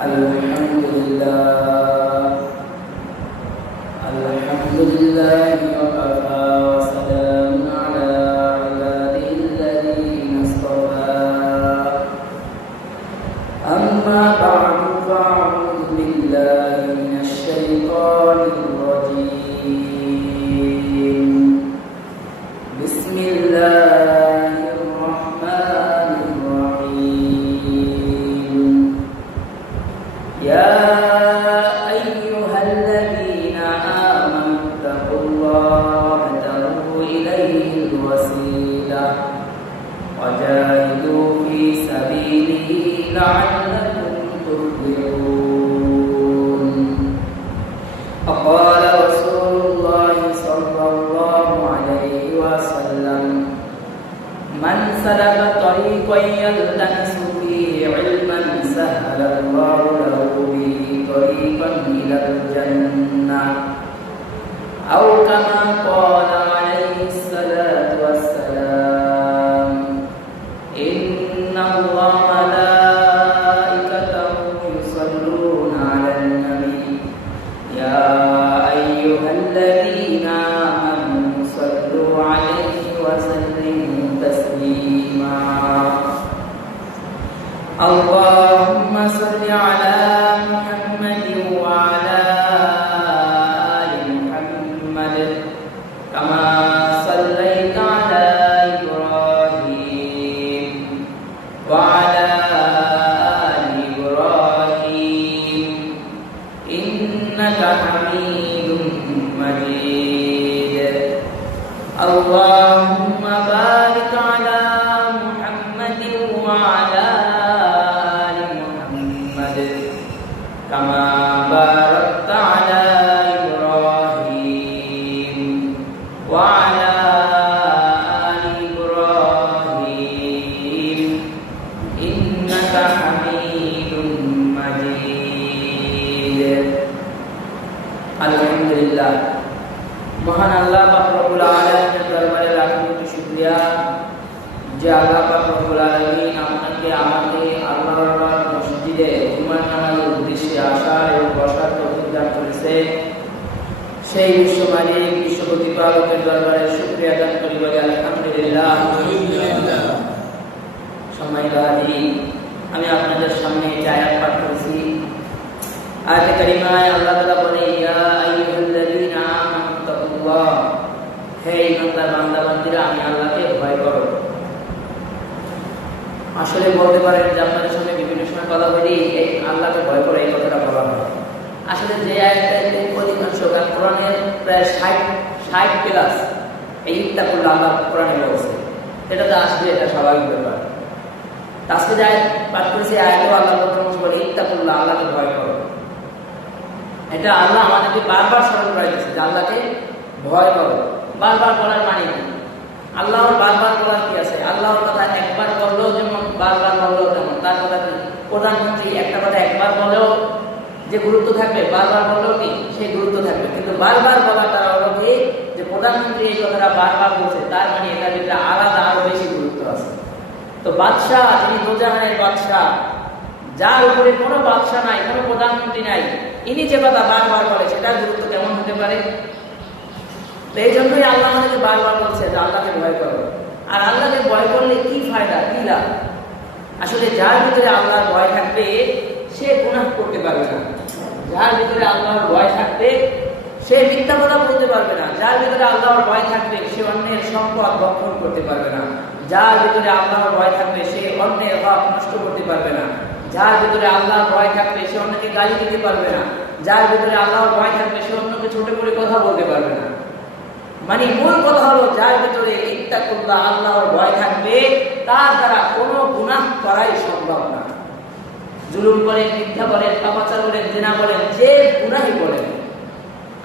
Alhamdulillah wa kafa wa salamun ala ibadihi alladhina istafa. Amma ba'du fa'udhu billahi minasy syaithanir rajim. Bismillahirrahmanirrahim. Ya وجاهدوا في سبيله لعلكم تفلحون. وقال رسول الله صلى الله عليه وسلم من سلك طريقا يلتمس فيه علما سهل الله له به طريقا إلى الجنة أو كما قال عليه الصلاة والسلام. إن الله ملائكته يصلون على النبي يا أيها الذين آمنوا صلوا عليه وسلموا تسليما. اللهم صل على محمد وعلى آل محمد كما صليت على إبراهيم وعلى آل إبراهيم إنك حميد مجيد. اللهم بارك على محمد وعلى آل محمد كما باركت على إبراهيم وعلى آل إبراهيم إنك حميد مجيد. আলহামদুলিল্লাহ, মহান আল্লাহ পাক রব্বুল আলামিনের দরবারে লাখ কোটি শুকরিয়া যে আল্লাহ পাক রব্বুল আলামিন আমাকে আল্লাহর মসজিদে জুমার নামাজের উদ্দেশ্যে আসা এবং বসার তৌফিক দান করেছে। সেই বিশ্ব মালিক বিশ্ব প্রতিপালকের দরবারে শুকরিয়া আদায় করি, বলি আলহামদুলিল্লাহ। সম্মানিত হাজিরিন, আমি আপনাদের সামনে যে আয়াত পাঠ করেছি, আয়াতে কারিমায় আল্লাহ তাআলা বলে, ইয়া আইয়ুহাল্লাযীনা আমানু তাকুল্লাহ, হে ঈমানদার বান্দা-বান্দীরা, আমি আল্লাহকে ভয় করো। আসলে বলতে পারেন যে আপনাদের সামনে বিভিন্ন সময় কথা বলি, এই আল্লাহকে ভয় করো, এই কথাটা বলা হয়। আসলে যে আয়াতটা অধিকাংশ কোরআনের প্রায় 60 প্লাস এই ইত্তাকুল্লাহ আল্লাহ কোরআনে বলছে, এটা তো আসবে, এটা স্বাভাবিক ব্যাপার। আজকে যে আয়াত পাঠ করেছি, আয়াতও আল্লাহ বলে ইত্তাকুল্লাহ, আল্লাহকে ভয় করো। এটা আল্লাহ আমাদেরকে বারবার স্মরণ করে দিচ্ছে যে আল্লাহকে ভয় করো। বারবার বলার মানে কি? আল্লাহর বারবার বলার কি আছে? আল্লাহর কথা একবার বললেও যেমন, বারবার বললেও তেমন। তার কথা কি? প্রধানমন্ত্রী একটা কথা একবার বলেও যে গুরুত্ব থাকবে, বারবার বললেও কি সেই গুরুত্ব থাকবে। কিন্তু বারবার বলা তার হলো কি, যে প্রধানমন্ত্রী এই কথাটা বারবার বলছে, তার মানে এটার ভিতরে আলাদা আরো বেশি গুরুত্ব আছে। তো বাদশাহ, যিনি দোজাহানের বাদশাহ, যার উপরে কোনো বাদশাহ নাই, কোনো প্রধানমন্ত্রী নাই, ইনি যে কথা বারবার বলে, সেটার গুরুত্ব কেমন হতে পারে? তো এই জন্যই আল্লাহ আমাদেরকে বারবার বলছে যে আল্লাহকে ভয় করো। আর আল্লাহকে ভয় করলে কি ফায়দা, কি লাভ? আসলে যার ভিতরে আল্লাহর ভয় থাকবে সে গুনাহ করতে পারবে না। যার ভিতরে আল্লাহর ভয় থাকবে সে মিথ্যা কথা বলতে পারবে না। যার ভিতরে আল্লাহর ভয় থাকবে সে অন্যের সম্পদ ভক্ষণ করতে পারবে না। যার ভিতরে আল্লাহর ভয় থাকবে সে অন্যের হক নষ্ট করতে পারবে না। যার ভিতরে আল্লাহর ভয় থাকবে সে অন্যকে গালি দিতে পারবে না। যার ভিতরে আল্লাহর ভয় থাকবে সে অন্যকে ছোট করে কথা বলতে পারবে না। মানে মূল কথা হলো, যার ভিতরে ইত্তাকুল্লাহ আল্লাহর ভয় থাকবে, তার দ্বারা কোনো গুনাহ করাই সম্ভব না। জুলুম বলেন, মিথ্যা বলেন, পাপাচার বলেন, জিনা বলেন, যে গুনাহই বলেন,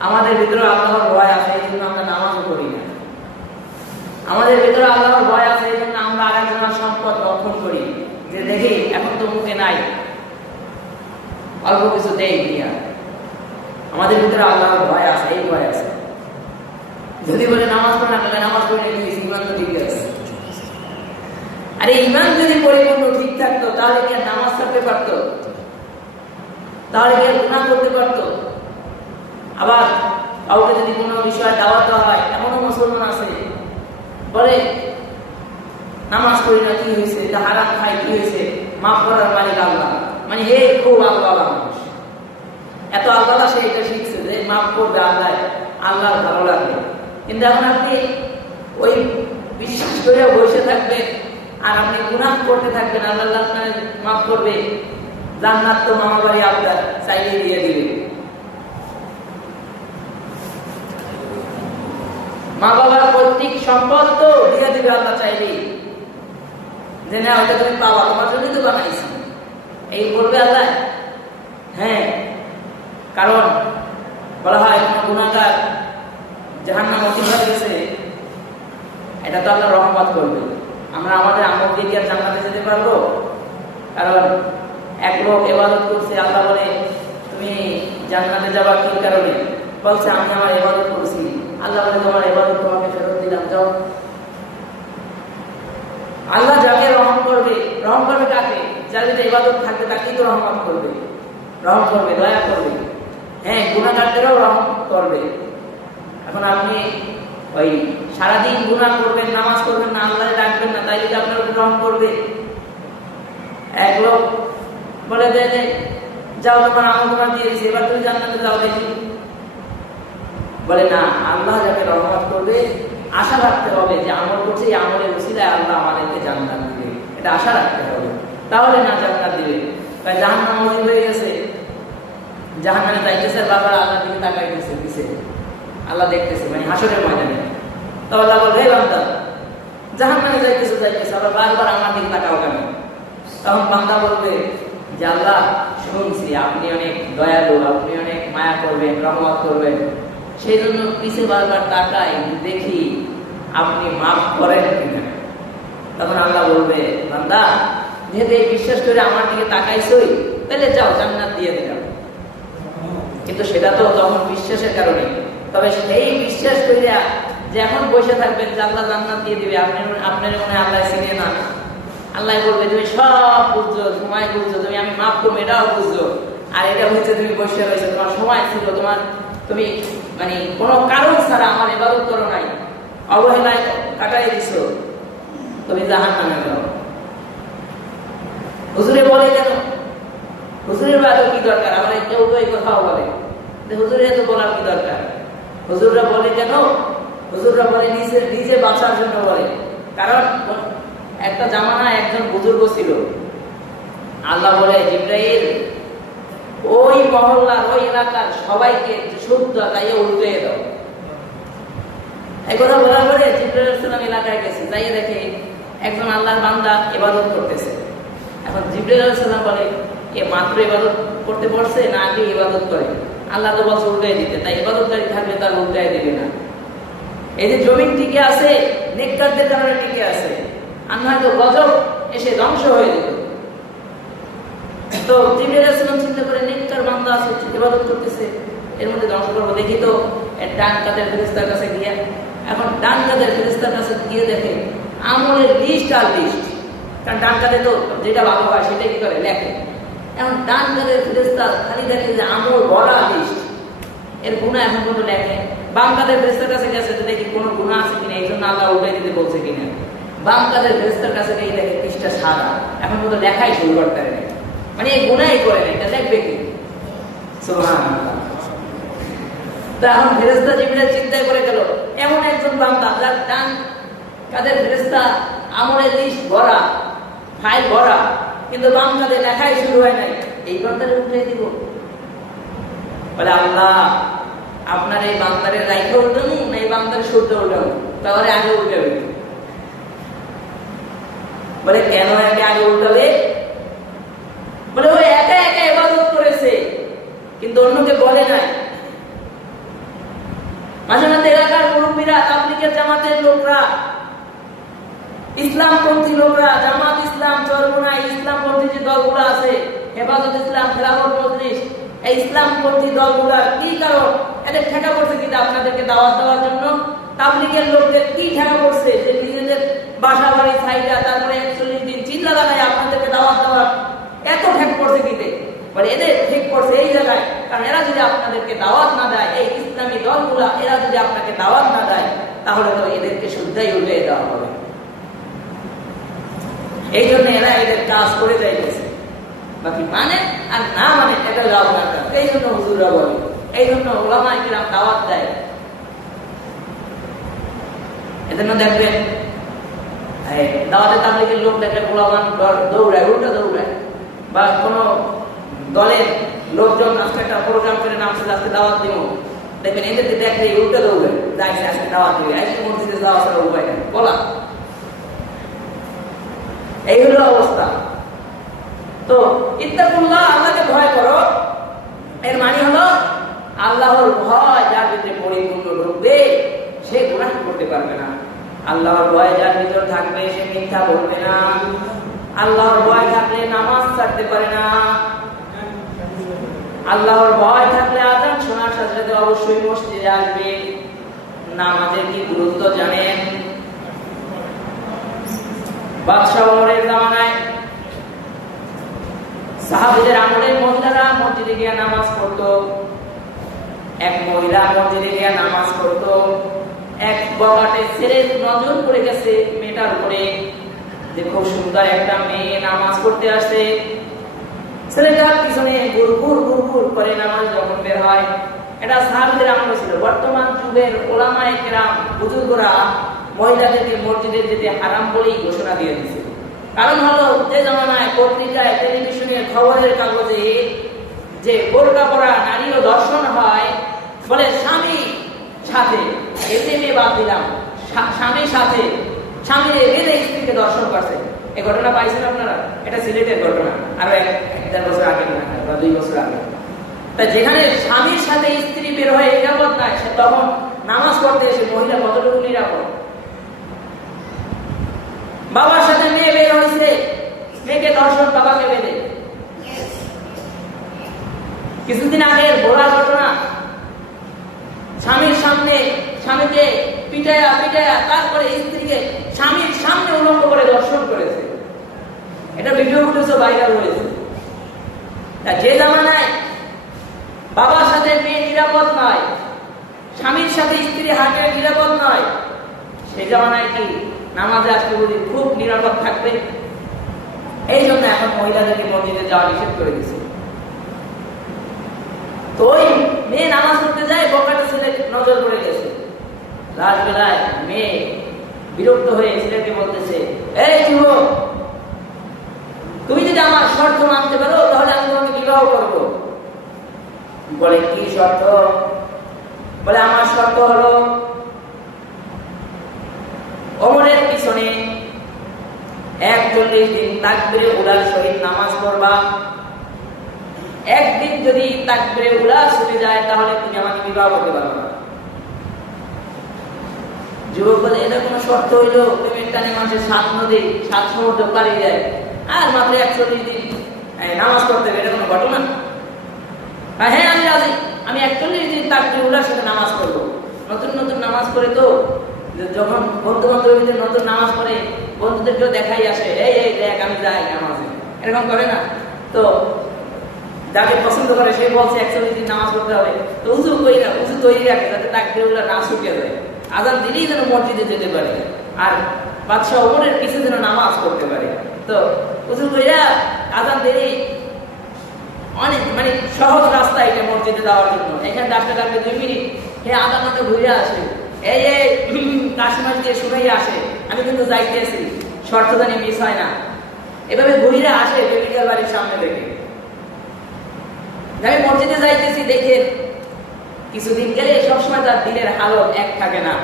আমাদের ভিতরে আল্লাহর ভয় আছে, এই জন্য আমরা নামাজও করি না। আমাদের ভিতরে আল্লাহর ভয় আছে, এই জন্য আমরা আরেকজনের সম্পদ রক্ষণ করি, যে দেখি এখন তো মুখে নাই, অল্প কিছু দেই দিয়া। আমাদের ভিতরে আল্লাহর ভয় আছে, এই ভয় আছে। যদি বলে নামাজ পড়ে না, তাহলে নামাজ পড়ে নিয়ে ইমান তো ঠিক আছে। আরে ইমান যদি পরিপূর্ণ ঠিক থাকতো, তাহলে কি নামাজ ছাড়তে পারতো? তাহলে কি গুনাহ করতে পারতো? আবার কাউকে যদি কোনো বিষয়ে দাওয়াত দেওয়া হয়, এমনও মুসলমান আছে বলে নামাজ পড়ি না কি হয়েছে, হারাম খাই কি হয়েছে, মাফ করার মালিক আল্লাহ। মানে হে খুব আল্লাহ মানুষ, এত আল্লাহ সে এটা শিখছে যে মাফ করবে আল্লাহ, আল্লাহর ভালো লাগবে। কিন্তু এখন আপনি ওই বিশ্বাস করে বসে থাকবেন আর আপনি গুনাহ করতে থাকবেন, আল্লাহ আপনার মাফ করবে, জান্নাত তো মামা বাড়ি আপনার চাইলে দিয়ে দিবে, মা বাবার পৈতৃক সম্পদ তো দিয়ে দিবে আল্লাহ চাইলে, যে না ওইটা তুমি পাওয়া, তোমার জন্যই তো বানাইছি, এই বলবে আল্লাহ? হ্যাঁ, কারণ বলা হয় কোন গুনাহগার জাহান্নামে হয়ে গেছে, এটা তো আল্লাহ রহমত করবে। আমরা আমাদের আমল দিয়ে কি আর জান্নাতে যেতে পারবো? কারণ এক লোক ইবাদত করছে, আল্লাহ বলে তুমি জান্নাতে যাবা কি কারণে? বলছে আমি আমার ইবাদত করছি, আল্লাহ বলে তোমার ইবাদত তোমাকে ফেরত দিলাম, যাও। আল্লাহ যাকে রহম করবে কাকে? যার যদি ইবাদত থাকবে তাকেই তো রহমত করবে, রহম করবে, দয়া করবে। হ্যাঁ, গুনাহগারদেরও রহম করবে। এখন আপনি ওই সারাদিন গুনাহ করবেন, নামাজ করবেন না, আল্লাহ ডাকবেন না, তাই যদি আপনার উপর রহম করবে? এক লোক বলে যে যাও তোমার আমল তোমার দিয়ে দিয়েছে, এবার তুমি জান্নাতে যাও দেখি। বলে না, আল্লাহ যাকে রহমত করবে আশা রাখতে হবে যে আমল করছে, এই আমলের ওসিলায় আল্লাহ আমাদেরকে জান্নাত দিবে, এটা আশা রাখতে হবে, তাহলে না জান্নাত দিবে। তাই জাহান্নাম মজিদ হয়ে গেছে, জাহান্নামে যাইতেছে, বারবার আল্লাহর দিকে তাকাইতেছে, পিছে আল্লাহ দেখতেছে, মানে হাসরের ময়দানে। তো আল্লাহ বলবে হে বান্দা, জাহান্নামে যাইতেছে, আবার বারবার আমার দিকে তাকাও কেন? তখন বান্দা বলবে যে আল্লাহ শুনছি আপনি অনেক দয়ালু, আপনি অনেক মায়া করবেন, রহমত করবেন, সেই জন্য পিছে বারবার তাকাই, দেখি আপনি মাফ করেন কিনা। তখন আল্লাহ বলবে বান্দা, যেহেতু এই বিশ্বাস করে আমার দিকে তাকাইছই, তাহলে যাও জান্নাত দিয়ে দিলাম। কিন্তু সেটা তো তখন বিশ্বাসের কারণে। তবে সেই বিশ্বাস করিয়া যে এখন বসে থাকবেন যে আল্লাহ জান্নাত দিয়ে দিবে, আপনার মনে আল্লাহ চিনে না, আল্লাহ বলবে তুমি সব বুঝছো, সময় বুঝছো, তুমি আমি মাফ করবো এটাও বুঝছো, আর এটা হচ্ছে তুমি বসে রয়েছে, তোমার সময় ছিল, তুমি মানে কোনো কারণ ছাড়া আমার ইবাদত করো নাই, অবহেলায় কাটাই দিছো, তুমি জাহান্নামে যাও। হুজুরে বলে কেন? হুজুরের বাদ কি দরকার? আমার কেউ তো এই কথাও বলে যে হুজুরের এত বলার কি দরকার? হুজুররা বলে কেন? হুজুররা বলে নিজে বাঁচার জন্য বলে। কারণ একটা জামানা একজন বুজুর্গ ছিল, আল্লাহ বলে জিবরাইল ওই মহল্লার ওই এলাকার সবাইকে শুদ্ধ তাই উল্টে দাও। এই কথা বলার পরে জিবরাইল আলাইহিস সালাম এলাকায় গেছে, তাই দেখে একজন আল্লাহর বান্দা ইবাদত করতেছে। এখন জিবরাইল আলাইহিস সালাম বলে এ মাত্র ইবাদত করতে পড়ছে না আগে ইবাদত করে? আল্লাহ তো বলছে উল্টাই দিতে, তাই ইবাদতকারী থাকলে তার উল্টাই দিবে না। এই যে জমিন টিকে আছে নেককারদের কারণে টিকে আছে, আর নয়তো গজব এসে ধ্বংস হয়ে যেত। তো জিবরাইল আলাইহিস সালাম চিন্তা করে নেককার বান্দা আছে ইবাদত করতেছে, এর মধ্যে ধ্বংস করবো, দেখি তো ডান কাদের ফেরেশতার কাছে গিয়ে। এখন ডান কাদের ফেরেশতার কাছে গিয়ে দেখে আমলের লিস্ট আর লিস্ট, কারণ ডান কাদের তো যেটা ভালো হয় সেটা কি করে লেখে। এখন ডান কাদের ফেরেশতা খালি দেখে যে আমল ভরা লিস্ট, এর গুনাহ এখন কোনো লেখে। বাম কাদের ফেরেশতার কাছে গেছে তো দেখি কোনো গুনাহ আছে কিনা, এই জন্য আল্লাহ উল্টাই দিতে বলছে কিনা। বাম কাদের ফেরেশতার কাছে গিয়ে দেখে পৃষ্ঠা সাদা, এখন কোনো লেখাই শুরু করতে পারে না, মানে এই গুনাহই করে না, এটা দেখবে কি? সুবহানাল্লাহ। তো এখন ফেরেশতা জিবরাইল চিন্তা করে গেল এমন একজন বান্দা যার ডান কাদের ফেরেশতা আমলের লিস্ট ভরা, ফাইল ভরা, কিন্তু বাম কাদের লেখাই শুরু হয় নাই, এই বান্দারে উল্টাই দিব। বলে আল্লাহ আপনার এই বান্দারে রাইখে উল্টানো না এই বান্দারে শুদ্ধ উল্টানো? তাহলে আগে উল্টাবে। বলে কেন আগে উল্টাবে? বলে ওই একা একা ইবাদত করেছে কিন্তু অন্যকে বলে নাই। মাঝে মাঝে এলাকার মুরব্বীরা, তাবলীগের জামাতের লোকরা, ইসলামপন্থী লোকরা, জামাত ইসলাম, চরমোনাই ইসলামপন্থী যে দলগুলো আছে, হেফাজত ইসলাম, খেলাফত মজলিস, এই ইসলামপন্থী দলগুলার কি কারণ? এদের ঠেকা পড়ছে কিন্তু আপনাদেরকে দাওয়াত দেওয়ার জন্য। তাবলীগের লোকদের কি ঠেকা পড়ছে যে নিজেদের বাসা বাড়ি ছাইটা তারপরে 41 দিন চিল্লা লাগায় আপনাদেরকে দাওয়াত দেওয়ার এত ঠেক পড়ছে কিতে? বলে এদের ঠিক করছে এই জায়গায়, কারণ এরা যদি আপনাদেরকে দাওয়াত না দেয়, এই ইসলামী দলগুলা এরা যদি আপনাকে দাওয়াত না দেয়, তাহলে তো এদেরকে শুদ্ধাই উল্টে দেওয়া হবে। এই জন্য এরা এদের কাজ করে যাইতেছে, বাকি মানে আর না মানে এটা লাভ না। এই জন্য হুজুররা বলে, এই জন্য ওলামায়ে কিরাম দাওয়াত দেয়। এজন্য দেখবেন দাওয়াতে তাবলীগের লোক দেখলে ওলামা দৌড়ায়, উল্টা দৌড়ায়, বা কোনো দলের লোকজন আজকে একটা প্রোগ্রাম করে নামছে আজকে দাওয়াত দিব, দেখবেন এদেরকে দেখলে উল্টা দৌড়ায়, যাইছে আজকে দাওয়াত দিবে, আজকে মসজিদে যাওয়া ছাড়া উপায় নেই, বলা। এই হলো অবস্থা। তো ইত্তাকুল্লাহ, আল্লাহকে ভয় করো, এর মানে হলো আল্লাহর ভয় যার ভিতরে পরিপূর্ণ ঢুকবে সে গুনাহ করতে পারবে না। আল্লাহর ভয় যার ভিতর থাকবে সে মিথ্যা বলবে না। আল্লাহর ভয় থাকলে নামাজ ছাড়তে পারে না। আল্লাহর ভয় থাকলে আযান শোনার সাথে সাথে অবশ্যই মসজিদে আসবে। নামাজের কি গুরুত্ব জানেন? বাদশাহ ওমরের জামানায় সাহাবীদের আমলে মহিলারা মসজিদে গিয়ে নামাজ পড়তো। এক মহিলা মসজিদে গিয়ে নামাজ পড়তো, এক বগাটে ছেলে নজর পড়ে গেছে মেয়েটার উপরে, যে খুব সুন্দর একটা মেয়ে নামাজ পড়তে আসে। ছেলেটার পিছনে গুরগুর গুরগুর করে নামাজ যখন বের হয়, এটা সাহাবীদের আমলে ছিল। বর্তমান যুগের ওলামায়ে কেরাম বুজুর্গরা মহিলাদেরকে মসজিদে যেতে হারাম বলেই ঘোষণা দিয়ে দিয়েছে। কারণ হলো যে জামানায় পত্রিকায়, টেলিভিশনে, খবরের কাগজে যে বোরকা পরা নারীও দর্শন হয়, বলে স্বামী সাথে এতে মেয়ে বাদ দিলাম, স্বামীর সাথে স্বামীর বেঁধে স্ত্রীকে দর্শন করছে। এই ঘটনা পাইছেন আপনারা? এটা সিলেটের ঘটনা, আরো 1-1.5 বছর আগে বা 2 বছর আগে। তা যেখানে স্বামীর সাথে স্ত্রী বের হয়ে নিরাপদ নাই, সে তখন নামাজ পড়তে এসে মহিলা কতটুকু নিরাপদ? বাবার সাথে মেয়ে বের হয়েছে, মেয়েকে দর্শন বাবাকে বেঁধে। কিছুদিন আগের বড় ঘটনা, স্বামীর সামনে স্বামীকে পিটায়া পিটায়া তারপরে স্ত্রীকে স্বামীর সামনে উলঙ্গ করে দর্শন করেছে। এটা ভিডিও ফুটেজ ভাইরাল হয়েছে। যে জামানায় বাবার সাথে মেয়ে নিরাপদ নয়, স্বামীর সাথে স্ত্রী হাঁটে নিরাপদ নয়, সেই জামানায় কি নামাজে আসতে বলি খুব নিরাপদ থাকবে? এই জন্য এখন মহিলাদেরকে মসজিদে যাওয়া নিষেধ করে দিয়েছে। তো ওই মেয়ে নামাজ পড়তে যায়, বকাটা ছেলে নজর পড়ে গেছে। রাত বেলায় মেয়ে বিরক্ত হয়ে ছেলেকে বলতেছে, এই যুবক, তুমি যদি আমার শর্ত মানতে পারো তাহলে আমি তোমাকে বিবাহ করবো। বলে কি শর্ত? বলে আমার শর্ত হলো ওমরের পিছনে 41 দিন তাকবীরে উলার সহিত নামাজ পড়বা। একদিন যদি তাকবীরে উলা ছুটে যায় তাহলে তুমি আমাকে বিবাহ করতে পারবে না। যুবক বলে, এটা কোনো শর্ত হইলো? প্রেমের টানে মানুষের 7 নদী 7 সমুদ্র পাড়ি যায়, আর মাত্র 140 দিন নামাজ পড়তে হবে, এটা কোনো ঘটনা? হ্যাঁ আমি রাজি, আমি 41 দিন তাকবীরে উলার সাথে নামাজ পড়বো। নতুন নতুন নামাজ পড়ে তো যখন বন্ধু বান্ধবীদের নতুন নামাজ পড়ে বন্ধুদেরকেও দেখাই আসে, এই এই দেখ আমি যাই নামাজে, এরকম করে না তো? যাকে পছন্দ করে সে বলছে 140 দিন নামাজ পড়তে হবে, তো উজু কই না, উজু তৈরি রাখে যাতে তাকবীরুল্লাহ না ছুটে যায়, আজান দিলেই যেন মসজিদে যেতে পারে, আর বাদশাহ ওমরের কিছু যেন নামাজ পড়তে পারে। তো উজু কইরা আজান দিলেই অনেক মানে সহজ রাস্তা এটা মসজিদে যাওয়ার জন্য। এখানে 10 টাকা 2 মিনিট হে আধা ঘন্টা ঘুরে আসে, এই এই কাশ্মীর দিয়ে শুনেই আসে, আমি কিন্তু যাইতেছি, শর্ত জানি মিস হয় না। এভাবে ঘুরে আসে মেডিকেল বাড়ির সামনে থেকে। আমি মসজিদে যাইতেছি দেখে কিছুদিন গেলে সবসময় তার দিনের হালত এক থাকে না।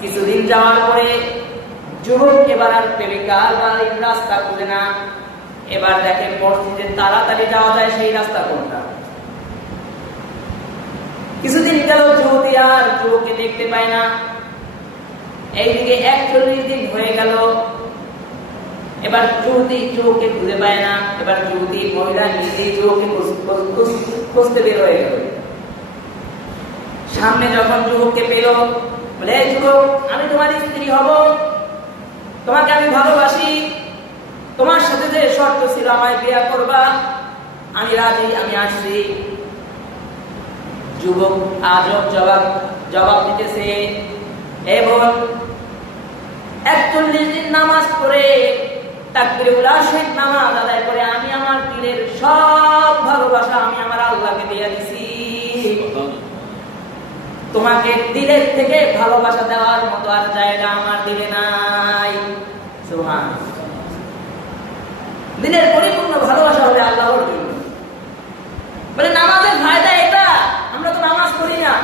কিছুদিন যাওয়ার পরে যুবক এবার আর প্রেমিকার বাড়ির রাস্তা খুঁজে না, এবার দেখে মসজিদে তাড়াতাড়ি যাওয়া যায় সেই রাস্তা কোনটা। কিছুদিন গেল, যুবতী আর যুবককে দেখতে পায় না। এইদিকে 41 দিন হয়ে গেল, এবার যুবতী যুবককে খুঁজে পায় না। এবার যুবতী মহিলা নিজেই যুবককে খুঁজতে বের হয়ে গেল। সামনে যখন যুবককে পেল, বলে, এই যুবক, আমি তোমার স্ত্রী হব, তোমাকে আমি ভালোবাসি, তোমার সাথে যে শর্ত ছিল আমায় বিয়ে করবা, আমি রাজি, আমি আসছি। যুবক আজব জবাব দিতেছে, এবং 41 দিন নামাজ পড়ে তাকবীরুল আশরিক নামাজ আদায় করে আমি আমার দিলের সব ভালোবাসা আমি আমার আল্লাহকে দিয়ে দিছি। তোমাকে দিলের থেকে ভালোবাসা দেওয়ার মতো আর জায়গা আমার দিলে নাই। সুবহানাল্লাহ। দিলের পরিপূর্ণ ভালোবাসা হবে আল্লাহর জন্য। বলে নামাজের ফায়দা এটা, আমরা তো নামাজ পড়ি না,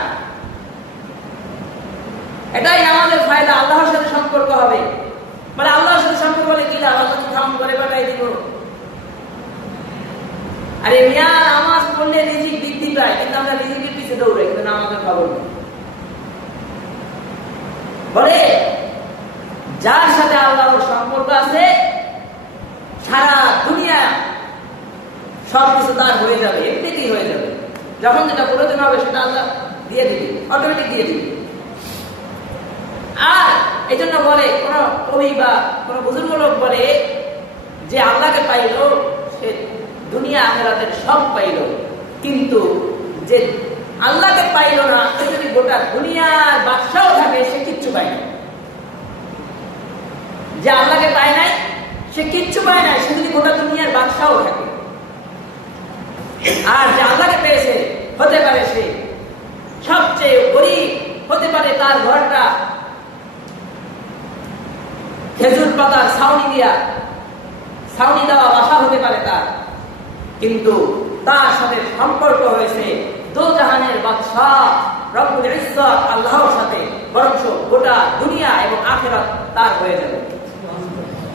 এটাই আমাদের ফায়দা, আল্লাহর সাথে সম্পর্ক হবে। মানে আল্লাহর সাথে সম্পর্ক হলে কি লাভ? আল্লাহ কি খাম করে পাঠাই দিব? আরে মিয়া, নামাজ পড়লে রিজিক বৃদ্ধি পায়, কিন্তু আমরা রিজিকের পিছে দৌড়াই, কিন্তু নামাজের খবর নেই। বলে যার সাথে আল্লাহর সম্পর্ক আছে সারা দুনিয়া সবকিছু তার হয়ে যাবে, এমনিতেই হয়ে যাবে। যখন যেটা প্রয়োজন হবে সেটা আল্লাহ দিয়ে দিবে, অটোমেটিক দিয়ে দিবে। আর এই জন্য বলে কোন কবি বা কোন বুজুর্গ লোক বলে যে আল্লাহকে পাইল সে দুনিয়া আখিরাতের সব পাইল, কিন্তু যে আল্লাহকে পাইল না সে যদি গোটা দুনিয়ার বাদশাহ থাকে সে কিচ্ছু পায় না। যে আল্লাহকে পায় নাই সে কিচ্ছু পায় নাই, সে যদি গোটা দুনিয়ার বাদশাহ থাকে। আর যে আল্লাহকে পেয়েছে হতে পারে সে সবচেয়ে গরিব, হতে পারে তার ঘরটা খেজুর পাতার ছাউনি দেওয়া বাসা হতে পারে তার, কিন্তু তার সাথে সম্পর্ক হয়েছে দোজাহানের বাদশাহ রব্বুল ইজ্জত আল্লাহর সাথে, বরং গোটা দুনিয়া এবং আখিরাত তার হয়ে যাবে।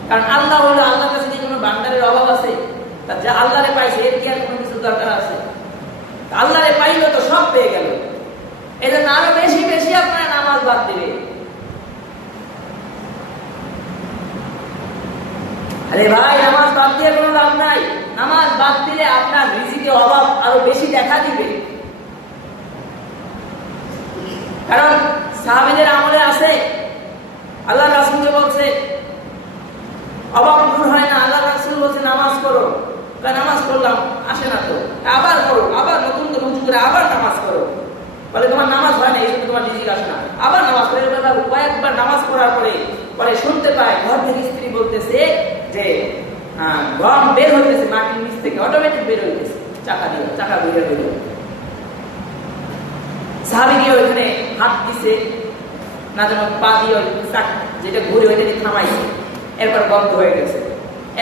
কারণ আল্লাহ হলো, আল্লাহর কাছে কি কোনো ভান্ডারের অভাব আছে? তার যা আল্লাহরে পাইছে এর কি আর কোনো কিছু দরকার আছে? আল্লাহরে পাইলো তো সব পেয়ে গেল। এই জন্য আরো বেশি বেশি আপনার নামাজ বাদ দিবে। আরে ভাই, নামাজ বাদ দিয়ে কোনো লাভ নাই। নামাজ বাদ দিলে আপনার রিজিকে অভাব আরো বেশি দেখা দিবে। কারণ সাহাবীদের আমলে আছে, আল্লাহ রাসূলকে বলছে অভাব দূর হয় না, আল্লাহ রাসূল বলছে নামাজ করো। নামাজ পড়লাম, আসে না তো, আবার করো, আবার নতুন রুজু করে আবার নামাজ করো। বলে তোমার নামাজ হয় না, এই জন্য তোমার রিজিক আসে না, আবার নামাজ পড়ে। কয়েকবার নামাজ পড়ার পরে শুনতে পায় ঘর থেকে স্ত্রী বলতেছে যে গম বের হইতেছে মাটির নিচ থেকে, অটোমেটিক বের হইতেছে, চাকা বের হইল। সাহাবী গিয়ে ওইখানে হাত দিছে, না যেন পা দিয়ে যেটা ঘুরে ওইটাকে থামাইছে, এরপর বন্ধ হয়ে গেছে।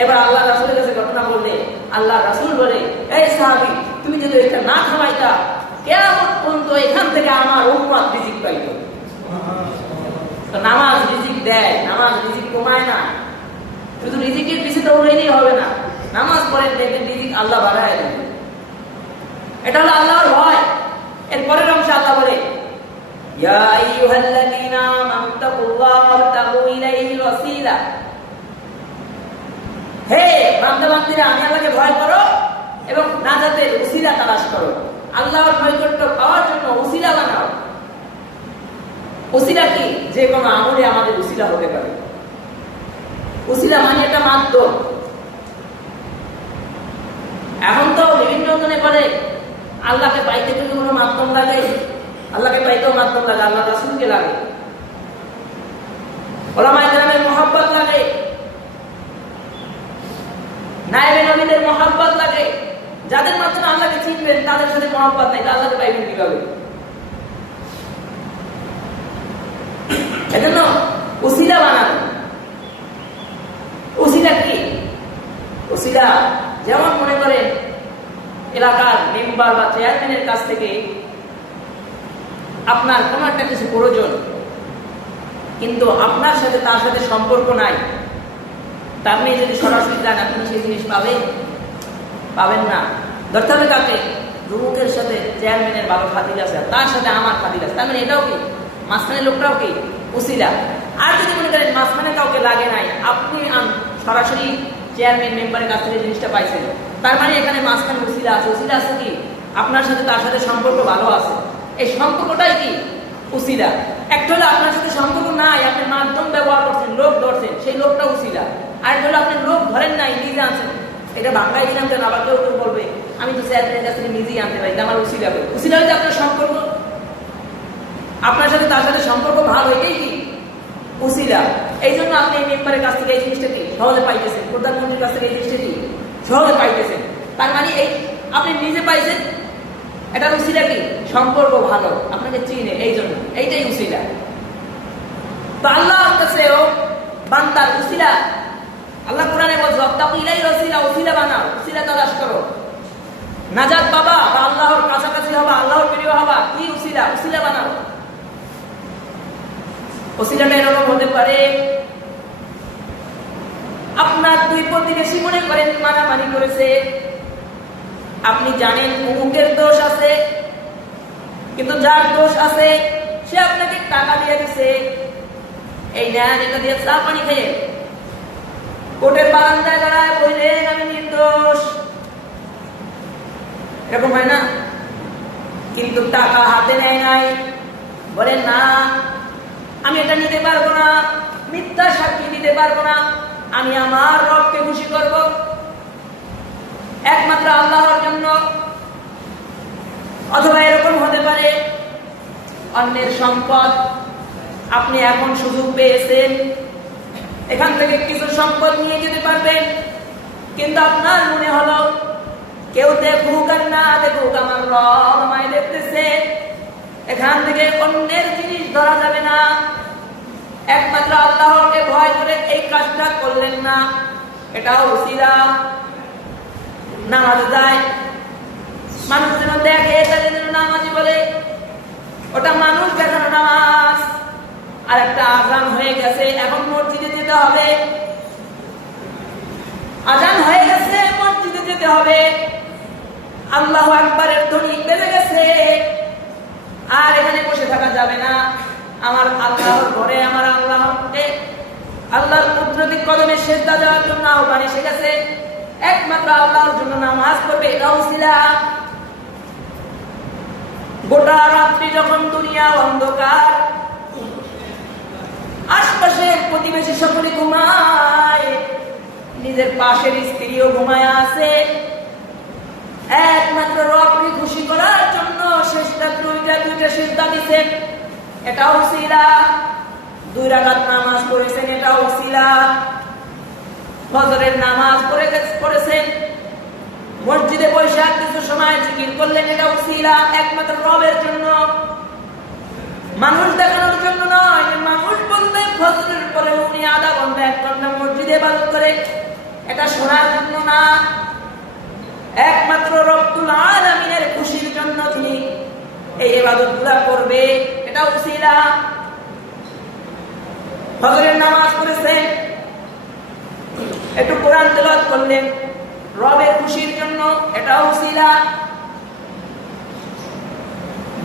এবার আল্লাহ রাসূলের কাছে ঘটনা বললে আল্লাহ রাসূল বলে, এই সাহাবী, তুমি যদি এটা না থামাইতা কিয়ামত পর্যন্ত এখান থেকে আমার উম্মত রিজিক পাইত। নামাজ রিজিক দেয়, নামাজ রিজিক কমায় না। শুধু রিজিকের পিছনে দৌড়াইলেই হবে না, নামাজ পড়ে দেখবেন রিজিক আল্লাহ বাড়ায় দেবে। এটা হলো আল্লাহর ভয়। এরপরের অংশে আল্লাহ বলে, ইয়া আইয়ুহাল্লাযীনা আমানু তাকুল্লাহ ওয়াবতাগু ইলাইহিল ওয়াসিলা। হে বান্দা-বান্দীরা, আমি আল্লাহকে ভয় করো এবং নাজাতের উসিলা তালাশ করো। আল্লাহর নৈকট্য পাওয়ার জন্য উসিলা বানাও। উসিলা কি? যে কোনো আমলে আমাদের উসিলা হতে পারে। উসিলা মানে এটা মাধ্যম। এখন তো বিভিন্ন জনে বলে আল্লাহকে পাইতে যদি কোনো মাধ্যম লাগে, আল্লাহকে পাইতেও মাধ্যম লাগে, আল্লাহ রাসূলকে লাগে, উলামায়ে কেরামের মহব্বত লাগে, নায়েবে নবীদের মহব্বত লাগে। যাদের মাধ্যমে আল্লাহকে চিনবেন তাদের সাথে মহব্বত নাই, আল্লাহকে পাইবেন কিভাবে? এজন্য উসিলা বানানো। উসিলা কি? উসিলা যেমন মনে করেন এলাকার মেম্বার বা চেয়ারম্যানের কাছ থেকে আপনার কোনো একটা কিছু প্রয়োজন, কিন্তু আপনার সাথে তার সাথে সম্পর্ক নাই, তা আপনি যদি সরাসরি যান আপনি সেই জিনিস পাবেন না। ধরতে হবে কাকে? যুবকের সাথে চেয়ারম্যানের ভালো খাতির আছে, তার সাথে আমার খাতির আছে, তার মানে এটাও কি? মাঝখানে লোকটাও কি? উসিলা। আর যদি মনে করেন মাঝখানে কাউকে লাগে নাই, আপনি সরাসরি চেয়ারম্যান মেম্বারের কাছ থেকে জিনিসটা পাইছেন, তার মানে এখানে মাঝখানে উসিলা আছে। উসিলা আছে কি? আপনার সাথে তার সাথে সম্পর্ক ভালো আছে, এই সম্পর্কটাই কি? উসিলা। একটা হলো আপনার সাথে সম্পর্ক নাই, আপনি মাধ্যম ব্যবহার করছেন, লোক ধরছেন, সেই লোকটা উসিলা। আর হলো আপনি লোক ধরেন নাই, নিজে আছেন, এটা বাংলায় দিলাম কেন? আবার কেউ কেউ বলবে আমি তো চেয়ারম্যানের কাছ থেকে নিজেই আনতে পারি, আমার উসিলা করি। উসিলা হচ্ছে আপনার সম্পর্ক, আপনার সাথে তার সাথে সম্পর্ক ভালো, এটাই কি উসিলা। এই জন্য আপনি এই মেম্বারের কাছ থেকে এই জিনিসটা কি সহজে পাইতেছেন, প্রধানমন্ত্রীর কাছ থেকে এই জিনিসটা কি সহজে পাইতেছেন। তার মানে এই আপনি নিজে পাইছেন, এটা উসিলা কি সম্পর্ক ভালো, আপনাকে চিনে, এই জন্য এইটাই উসিলা। তো আল্লাহর কাছেও বান্দার উসিলা, আল্লাহ কোরআনে বলছে ওয়াক্তাকু ইলাইহি ওয়াসিলা, উসিলা বানাও, উসিলা তালাশ করো, নাজাত পাবা বা আল্লাহর কাছাকাছি হবা, আল্লাহর প্রিয় হবা, কি উসিলা, উসিলা বানাও। উসিলাটা এরকম হতে পারে, আপনার দুই প্রতিবেশী মনে করেন মারামারি করেছে, আপনি জানেন অমুকের দোষ আছে, কিন্তু যার দোষ আছে সে আপনাকে টাকা দিয়ে দিছে, এই নেন এটা দিয়ে চা পানি খেয়ে কোর্টের বারান্দায় দাঁড়ায় বললেন আমি নির্দোষ, এরকম হয় না? কিন্তু টাকা হাতে নেয় নাই, বলেন না আমি এটা নিতে পারবো না, মিথ্যা সাক্ষী দিতে পারবো না, আমি আমার রবকে খুশি করব একমাত্র আল্লাহর জন্য। অথবা এরকম হতে পারে অন্যের সম্পদ আপনি এখন সুযোগ পেয়েছেন, এখান থেকে কিছু সম্পদ নিয়ে যেতে পারবেন, কিন্তু আপনার মনে হলো কেউ দেখুক আর না দেখুক আমার রব আমায় দেখতেছে, এখান থেকে অন্যের জিনিস ধরা যাবে না, একমাত্র আল্লাহকে ভয় করে এই কাজটা করলেন না, এটাও উসিলা। নামাজ যায়, মানুষ যেন দেখে তাদের যেন নামাজি বলে, ওটা মানুষ দেখানো নামাজ। আর একটা আজান হয়ে গেছে, এখন মসজিদে যেতে হবে, আজান হয়ে গেছে মসজিদে যেতে হবে, আল্লাহু আকবারের ধ্বনি বেজে গেছে, আর এখানে বসে থাকা যাবে না, আমার আল্লাহর ঘরে আমার আল্লাহকে আল্লাহর কুদরতি কদমে সিজদা দেওয়ার জন্য আহ্বান এসে গেছে, একমাত্র আল্লাহর জন্য নামাজ পড়বে, এটা উসিলা। গোটা রাত্রি যখন দুনিয়া অন্ধকার, আশপাশের প্রতিবেশী সকলে ঘুমায়, নিজের পাশের স্ত্রীও ঘুমায় আছে, একমাত্র রবকে খুশি করার জন্য শেষ রাত্রে দুইটা সিজদা দিয়েছেন, এটা উসিলা। 2 রাকাত নামাজ পড়েছেন, এটা উসিলা। ফজরের নামাজ পড়েছেন, মসজিদে বসে কিছু সময় জিকির করলেন, এটা উসিলা, একমাত্র রবের জন্য, মানুষ দেখানোর জন্য নয়। মানুষ বলতে ফজরের পরে উনি আধা ঘন্টা 1 ঘন্টা মসজিদে ইবাদত করে, এটা শোনার জন্য না, একমাত্র রব্বুল আলামিনের খুশির জন্য তিনি এই ইবাদতগুলো করবে, এটা উসিলা। ফজরের নামাজ পড়েছেন, একটু কোরআন তেলাওয়াত করলেন রবের খুশির জন্য, এটা উসিলা।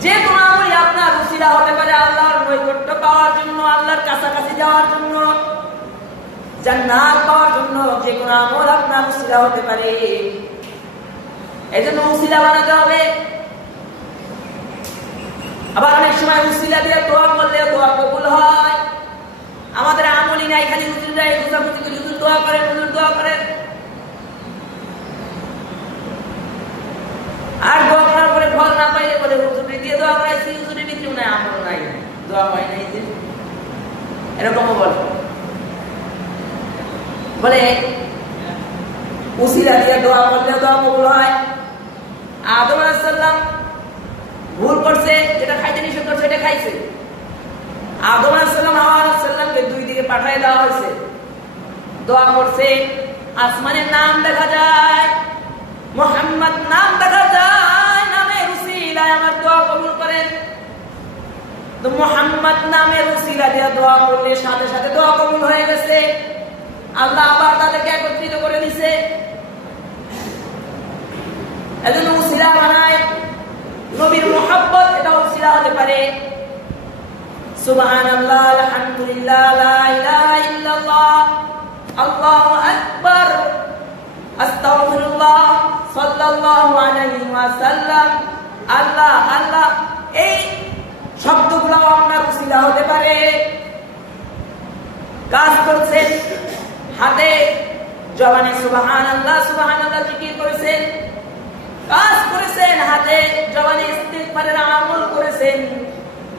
যে কোনো আমলই আপনার উসিলা হতে পারে আল্লাহর নৈকট্য পাওয়ার জন্য, আল্লাহর কাছাকাছি যাওয়ার জন্য, জান্নাত পাওয়ার জন্য, যে কোনো আমল আপনার উসিলা হতে পারে। এজন্য উসিলা বানাতে হবে। আবার অনেক সময় উসিলা দিয়ে দোয়া করলে দোয়া কবুল হয়। আমাদের আমলই নাই, খালি হুজুররাই হুজাফুজি করে, হুজুর দোয়া করেন, হুজুর দোয়া করেন, আর দোয়া করার পরে ফল না পাইলে বলে হুজুরে দিয়ে দোয়া করাইছি, হুজুরের ভিতরেও নাই, আমল নাই, দোয়া হয় নাই, যে এরকমও বলে উসিলা দিয়ে দোয়া করলে দোয়া কবুল হয়। আদম আলাইহিস সালাম ভুল করছে, যেটা খাইতে নিষেধ করছে এটা খাইছে, আদম আলাইহিস সালাম হাওয়া আলাইহিস সালামকে 2 দিকে পাঠিয়ে দেওয়া হয়েছে, দোয়া করছে, আসমানের নাম দেখা যায়, মুহাম্মদ নাম দেখা যায়, নামের উসিলায় আমার দোয়া কবুল করেন। তো মুহাম্মদ নামের উসিলা দিয়ে দোয়া করলে সাথে সাথে দোয়া কবুল হয়ে গেছে, আল্লাহ আবার তাদেরকে একত্রিত করে দিছে। এজন্য উসিলা বানায়, নবীর মুহাব্বত এটা উসিলা হতে পারে। সুবহানাল্লাহ, আলহামদুলিল্লাহ, লা ইলাহা ইল্লাল্লাহ, আল্লাহু আকবার, আস্তাগফিরুল্লাহ, সাল্লাল্লাহু আলাইহি ওয়াসাল্লাম, আল্লাহ আল্লাহ, এই শব্দগুলো আপনার উসিলা হতে পারে। কাজ করছেন, হাতে জবানে সুবহানাল্লাহ সুবহানাল্লাহ জিকির করেছেন, কাজ করেছেন, হাতে জবানে ইস্তিগফারের আমল করেছেন,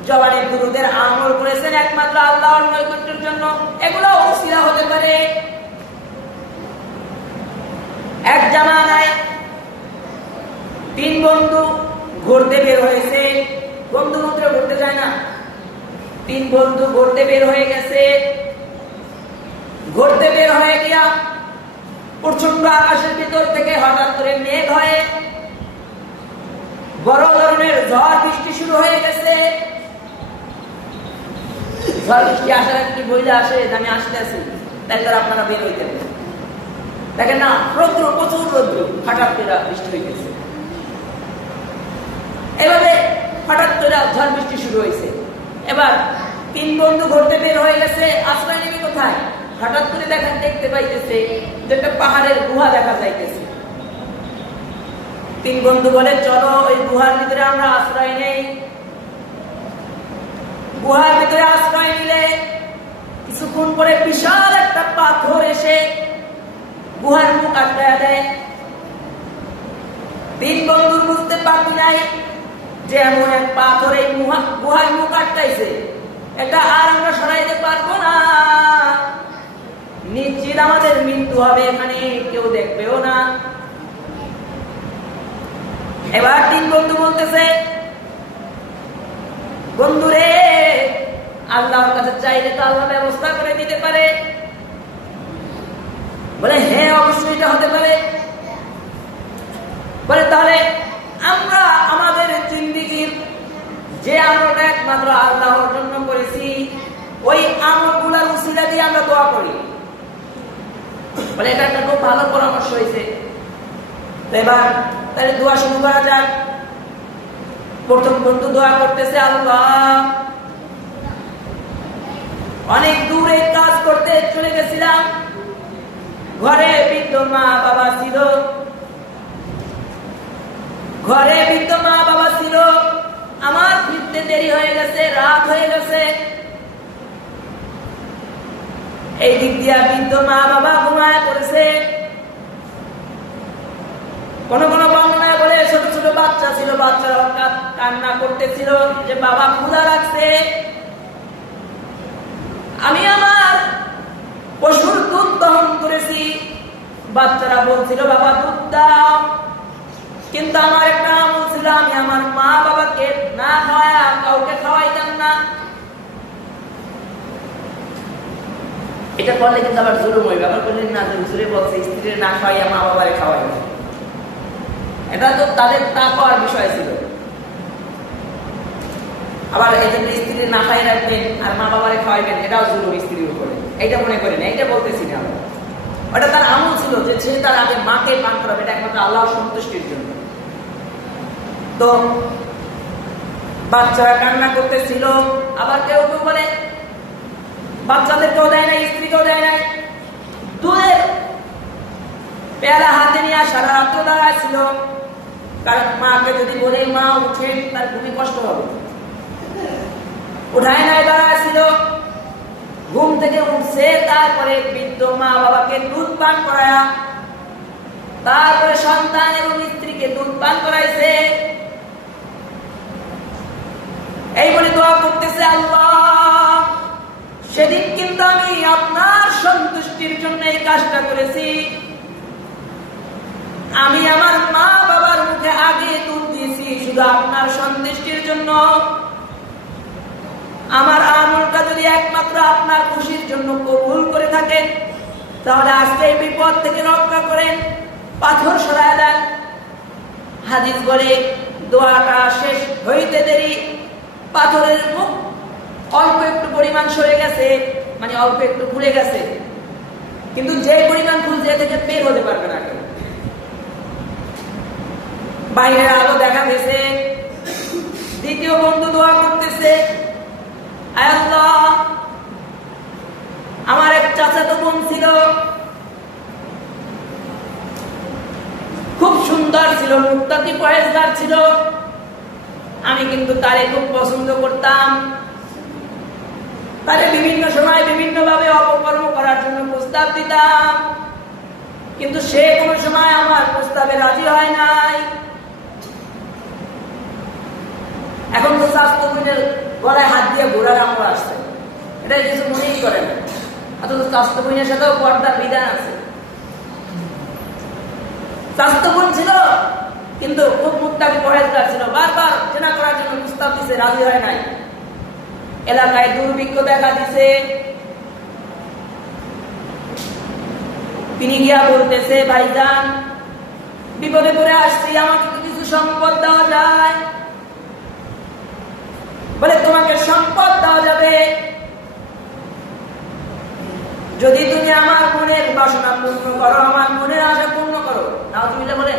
জবানে দুরূদের আমল করেছেন একমাত্র আল্লাহর নৈকট্যের জন্য, এগুলো ওসিলা হতে পারে। এক জামানায় 3 বন্ধু ঘুরতে বের হয়েছে, বন্ধু মাত্র ঘুরতে যায় না, 3 বন্ধু ঘুরতে বের হয়ে গেছে। ঘুরতে বের হয়ে গিয়া প্রচন্ড আকাশের ভিতর থেকে হঠাৎ করে মেঘ হয়ে বড় ধরনের ঝড় বৃষ্টি শুরু হয়ে গেছে। ঝড় বৃষ্টি আসার একটি বইলে আসে, আমি আসতে আছি, তাই তারা আপনারা বের হইতে দেখেন না, রৌদ্র, প্রচুর রৌদ্র, হঠাৎ করে বৃষ্টি হইতেছে। এভাবে হঠাৎ করে ঝড় বৃষ্টি শুরু হয়েছে। এবার 3 বন্ধু ঘুরতে বের হয়ে গেছে, আশ্রয় নেবে কোথায়? হঠাৎ করে দেখতে পাইতেছে যে একটা পাহাড়ের গুহা দেখা যাইতেছে। 3 বন্ধু বলে, চলো ওই গুহার ভিতরে আমরা আশ্রয় নেই। গুহার ভিতরে আশ্রয় নিলে কিছুক্ষণ পরে বিশাল একটা পাথর এসে গুহার মুখ আটকায়া দেয়। 3 বন্ধুর বুঝতে বাকি নাই যে এমন এক পাথর এই গুহার মুখ আটকাইছে, এটা আর আমরা সরাইতে পারবো না, নিশ্চিত আমাদের মৃত্যু হবে, এখানে কেউ দেখবেও না। এবার 3 বন্ধু বলতেছে, বন্ধুরে, আল্লাহর কাছে চাইলে তো আল্লাহ ব্যবস্থা করে দিতে পারে। বলে, হ্যাঁ অবশ্যই এটা হতে পারে। বলে, তাহলে আমরা আমাদের জিন্দেগির যে আমলটা একমাত্র আল্লাহর জন্য করেছি, ওই আমলগুলোর উসিলা দিয়ে আমরা দোয়া করি। বলে, এটা একটা খুব ভালো পরামর্শ হয়েছে। এবার তাহলে দোয়া শুরু করা যাক। প্রথম বন্ধু দোয়া করতেছে, আল্লাহ, অনেক দূরে কাজ করতে চলে গেছিলাম, ঘরে বৃদ্ধ মা বাবা ছিল, ঘরে বৃদ্ধ মা বাবা ছিল, আমার ফিরতে দেরি হয়ে গেছে, রাত হয়ে গেছে। এই দিক দিয়া বৃদ্ধ মা বাবা ঘুমায় পড়েছে। কোন কোন বর্ণনায় বলে ছোট ছোট বাচ্চা ছিল, বাচ্চারা কান্না করতেছিল যে বাবা ক্ষুধা লাগছে। আমি আমার পশুর দুধ দহন করেছি, বাচ্চারা বলছিল বাবা দুধ দাও, কিন্তু আমার একটা আমল ছিল, আমি আমার মা বাবাকে না খাওয়া কাউকে খাওয়াইতাম না। এটা করলে কিন্তু আবার জুলুম হইবে, আবার বললেন না যে হুজুরে বলছে স্ত্রীর না খাওয়াইয়া মা বাবারে খাওয়াই, এটা তো তাদের তাকওয়ার বিষয় ছিল। আবার এই জন্য স্ত্রীর না খাই রাখবেন আর মা বাবারে খাওয়াইবেন, এটাও জুলুম স্ত্রীর উপরে, এইটা মনে করেন, এইটা বলতেছি না। ওটা তার আমল ছিল যে সে তার আগে মাকে পান করাবে, এটা একমাত্র আল্লাহর সন্তুষ্টির জন্য। তো বাচ্চারা কান্না করতেছিল, আবার কেউ কেউ বলে বাচ্চাদেরকেও দেয় নাই, স্ত্রীকেও দেয় নাই, দুধের পেয়ালা হাতে নিয়ে সারা রাত দাঁড়ায় ছিল, কারণ মাকে যদি বলে মা উঠেন তার খুবই কষ্ট হবে, উঠায় নাই, দাঁড়ায় ছিল। ঘুম থেকে উঠছে, তারপরে বৃদ্ধ মা বাবাকে দুধ পান করায়া, তারপরে সন্তান এবং স্ত্রীকে দুধ পান করাইছে। এই বলে দোয়া করতেছে, আল্লাহ, সেদিন কিন্তু আমি আপনার সন্তুষ্টির জন্য এই কাজটা করেছি, আমি আমার মা বাবার মুখে আগে দুধ দিয়েছি শুধু আপনার সন্তুষ্টির জন্য। আমার আমলটা যদি একমাত্র আপনার খুশির জন্য কবুল করে থাকেন, তাহলে আজকে এই বিপদ থেকে রক্ষা করেন, পাথর সরায় দেন। হাদিস বলে দোয়াটা শেষ হইতে দেরি পাথরের মুখ অল্প একটু পরিমাণ সরে গেছে, মানে অল্প একটু খুলে গেছে, কিন্তু যে পরিমাণ খুলছে থেকে বের হতে পারবে না, বাইরের আলো দেখা গেছে। দ্বিতীয় বন্ধু দোয়া করতেছে, আল্লাহ, আমার এক চাচাতো বোন ছিল, খুব সুন্দর ছিল, মুত্তাকি পরেজগার ছিল, আমি কিন্তু তারে খুব পছন্দ করতাম, তারে বিভিন্ন সময় বিভিন্ন ভাবে অপকর্ম করার জন্য প্রস্তাব দিতাম, কিন্তু সে কোনো সময় আমার প্রস্তাবে রাজি হয় নাই। স্বাস্থ্য বোনের গলায় হাত দিয়ে ঘোরার আমল আসছে, এটা কিছু মনেই করে না। অথচ স্বাস্থ্য বোনের সাথেও পর্দার বিধান আছে। স্বাস্থ্য বোন ছিল কিন্তু খুব মুত্তাকি পরেজগার ছিল, বারবার জেনা করার জন্য প্রস্তাব দিছে, রাজি হয় নাই। এলাকায় দুর্ভিক্ষ দেখা দিছে, তিনি গিয়া বলতেছে, ভাইজান বিপদে পড়ে আসছি, আমাকে কিছু সম্পদ দেওয়া যায়? বলে তোমাকে সম্পদ দেওয়া যাবে যদি তুমি আমার মনের বাসনা পূর্ণ করো, আমার মনের আশা পূর্ণ করো। নাউজুবিল্লাহ বলে,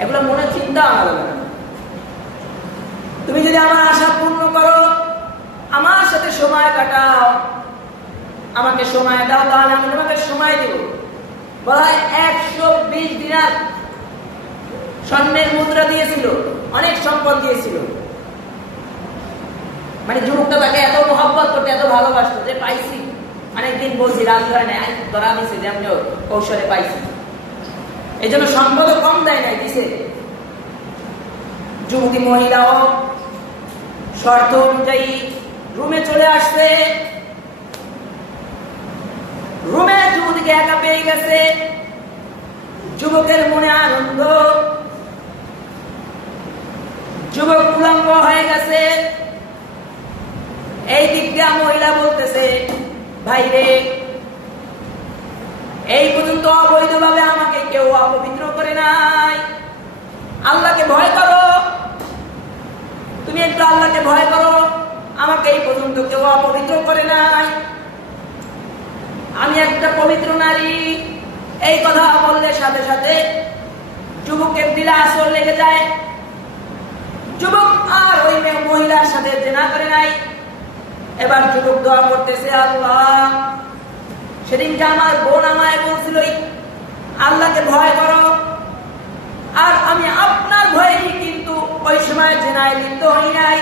এগুলো মনে চিন্তা আনা যাবে না। তুমি যদি আমার আশা পূর্ণ করো, আমার সাথে সময় কাটাও, আমাকে সময় দাও, তাহলে আমি তোমাকে সময় দেব। বলা হয় 120 দিনার স্বর্ণের মুদ্রা দিয়েছিল, অনেক সম্পদ দিয়েছিল। মানে যুবকটা তাকে এত মহব্বত করতে, এত ভালোবাসতো যে পাইছি, অনেকদিন বলছি, রাজি হয় নাই, ধরা দিছে যেমন কৌশলে পাইছি। এই জন্য সম্পদও কম দেয় নাই, দিছে। যুবতী মহিলাও শর্ত অনুযায়ী রুমে চলে আসছে। রুমে যুবতীকে একা পেয়ে গেছে, যুবকের মনে আনন্দ, যুবক উলঙ্গ হয়ে গেছে। এই দিক দিয়ে মহিলা বলতেছে, ভাই রে, এই পর্যন্ত অবৈধভাবে আমাকে কেউ অপবিত্র করে নাই, আল্লাহকে ভয় করো, তুমি একটু আল্লাহকে ভয় করো, আমাকে এই পর্যন্ত কেউ অপবিত্র করে নাই, আমি একটা পবিত্র নারী। এই কথা বললে সাথে সাথে যুবকের দিলে আসর লেগে যায়। যুবক আর ওই মহিলার সাথে জেনা করে নাই। এবার যুবক দোয়া করতেছে, আল্লাহ, সেদিনকে আমার বোন আমায় বলছিল আল্লাহকে ভয় করো, আর আমি আপনার ভয়েই কিন্তু ওই সময় জেনায় লিপ্ত হই নাই।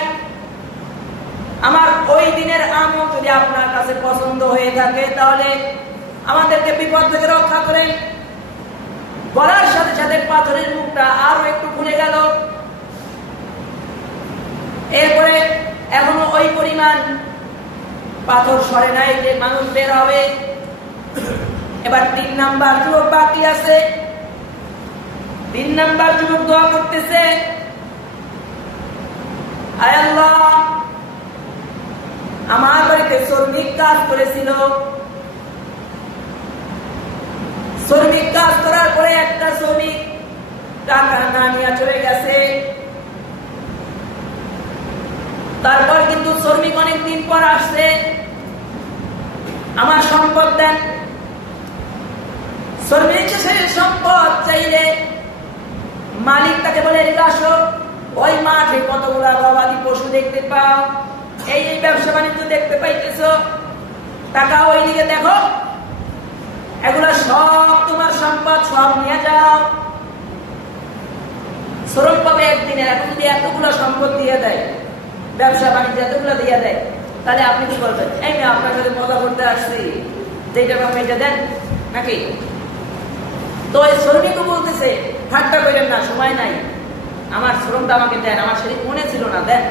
আমার ওই দিনের আমল যদি আপনার কাছে পছন্দ হয়ে থাকে, তাহলে আমাদেরকে বিপদ থেকে রক্ষা করেন। বলার সাথে সাথে পাথরের মুখটা আরো একটু খুলে গেল। এরপরে এখনো ওই পরিমাণ পাথর সরে নাই যে মানুষ বের হবে। এবার 3 নাম্বার যুবক বাকি আছে। 3 নাম্বার যুবক দোয়া করতেছে, আয় আল্লাহ, আমার বাড়িতে শ্রমিক কাজ করেছিল, শ্রমিক কাজ করার পরে একটা শ্রমিক টাকা না নিয়ে চলে গেছে। তারপর কিন্তু শ্রমিক অনেকদিন পর আসছে, আমার সম্পদ দেন। শ্রমিক সে সম্পদ চাইলে মালিক তাকে বলে, এদিকে আসো, ওই মাঠে কতগুলা গবাদি পশু দেখতে পাও, এই ব্যবসা বাণিজ্য দেখতে পাইতেছ, টাকা ওইদিকে দেখো, এগুলা সব তোমার সম্পদ, সব নিয়ে যাও। শ্রম পাবে একদিনের। এখন যদি এতগুলো সম্পদ দিয়ে দেয়, ব্যবসা বাণিজ্য এতগুলো দিয়ে দেয়, তাহলে আপনি কি বলবেন? এই না, আপনার সাথে মজা করতে আসছি, যেটা আপনি এটা দেন নাকি? তো এই শ্রমিকও বলতেছে, ঠাট্টা করেন না, সময় নাই, আমার শ্রমটা আমাকে দেন, আমার সেদিন মনে ছিল না, দেন।